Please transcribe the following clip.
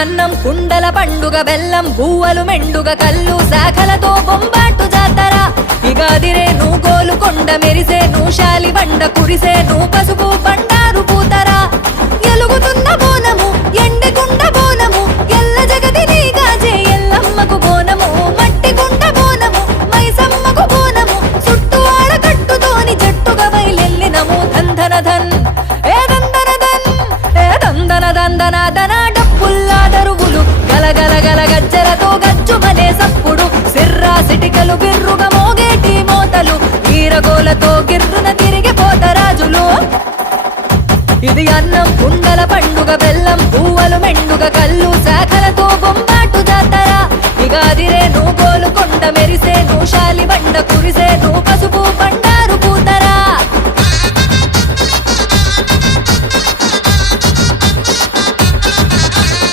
అన్నం కుండల పండుగ బెల్లం బూవలు మెండుగ కళ్ళు శాఖలతో బొంబాటు జాతర ఇగాదిరే నువ్వు గోలుకొండ మెరిసే నువ్వు శాలి బండ కురిసే నువ్వు పసుపు బండారు పూతరా ఎలుగుతున్న బోనము ఎండకుండ బోనము ఎల్ల జగతి నీగాజే ఎల్లమ్మకు బోనము మట్టి గుండ బోనము మైసమ్మకు బోనము చుట్టూ ఆడకట్టుతోని జట్టుగా బయలెల్లినము ధన్ ధన్ ఏ దందన ధన్ ఏ దందన దందన ధన డప్పుల్లా దరుగులు గలగల గల గజ్జలతో గజ్జుమనే సప్పుడు సిర్రా సిటికలు బిర్రుగా మోగేటి మోతలు ఈరగోలతో గిర్రున తిరిగిపోతరాజులు ఇది అన్నం కుండల పండుగ బెల్లం పువ్వులు మెండుగ కళ్ళు శాఖలతో బొంబాటు జాతర ఇగాదిరే నువ్వు గోలుకొండ మెరిసే నువ్వు శాలి బండ కురిసే నువ్వు పసుపు